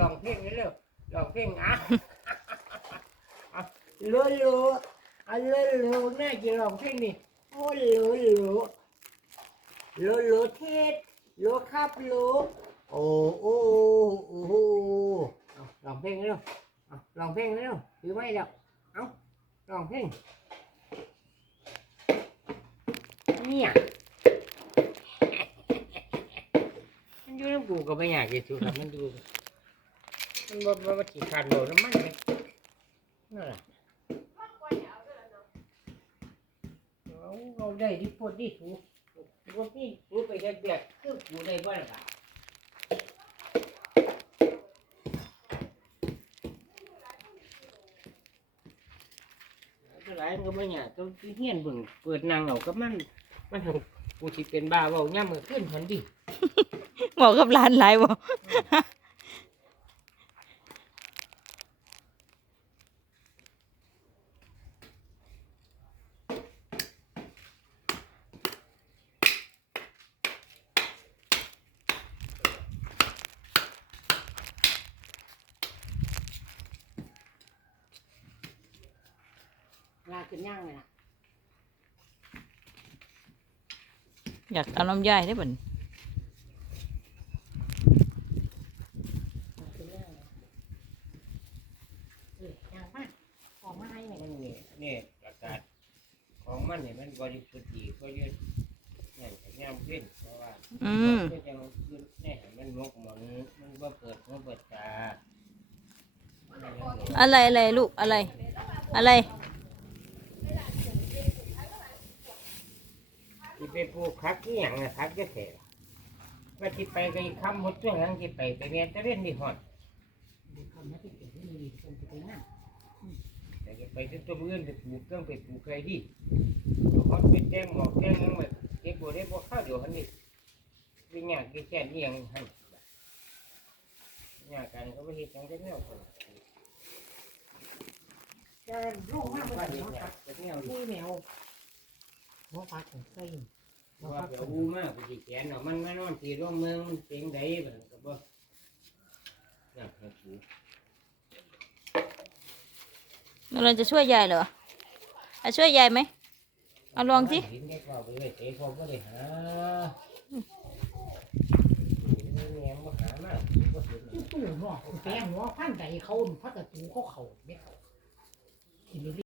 ลองเพลงนี่เร็วลองเพลงอะอะโลโลอะโลโลแม่จะลองเพลงนี่โอ้โลโลโลโลเทศโลครับโลโอ้โอ้โอ้โหเอาลองเพลงนี่เร็วเอาลองเพลงนี่เร็วถือไม้แล้วเอาลองเพลงเนี่ย อยู่น้ำกูก็ไม่อยากจะสูครับมันดูมันบ่บ่บ่สิขาดโดน้ำมันไหมนั่นแหละเอาเอาได้ที่พดที่ถูกพดที่ถูกไปกันเบียดคือกูได้บ่ล่ะก็หลายมันก็ไม่อยากต้องเฮียนเบิ่งเปิดนางเอากับมัน มันทำกูสิเป็นบ้าเว้าย่ำมือขึ้นทันดิบอกกับหลานหลายบ่ลาขึ้นย่างเลยนะ อยากเอาน้ำย่ายได้บ่นลาขึ้นย่างเลยเอ้ยย่างมากออกมาให้หน่อยมันนี่นี่อากาศของมันเนี่ยมันบริสุทธิ์ดีก็เยอะนี่แต่ย่างขึ้นเพราะว่าอืมก็จะมันขึ้นเนี่มันมกหมอนมันบ่เปิดมันเปิดตาอะไรอะไรลูกอะไร อะไร ที่ไปปลูกคักที่อย่างนะคักจะแข็ว่าที่ไปไปคำหมดช่วงนั้นที่ไปไปเรียนจะเรียนดีหอดคำนั้นที่เกิดขึ้นในดีคนจะไปนั่งแต่จะไปที่ตัวเอื่นไปปลูกเครื่องไปปลูกใครดีเขาไปแจ้งหมอกแจ้งยังแบบเก็บบัวได้บัวข้าวเดียวหันนี่วิญญาณกี่แค่นี้ยังหันญากันเขาไปเห็นจังได้แนวคนจะลูกมากไปว่าถึเด็งกเนาะเนี่ยครับเป็นแนวดีนี่แมวหั วปลาของไส้หัวว่าปลาเดี๋ยขวองอูมากไปสิแขนเนาะมันมานอนตีร่วมเมืองมันเสียงใดแบบก็บ่น่าให้ปูเราจะช่วยยายเหรออะช่วยยายไหมเอาลองสิหินได้ก็ไปเลยเตะพอก็เลยหาแง่มาหามากก็เห็นที่ตู้หัวแป้งหัวพันใจเขาพัดตะตูเขาเขาเนี่ยเขา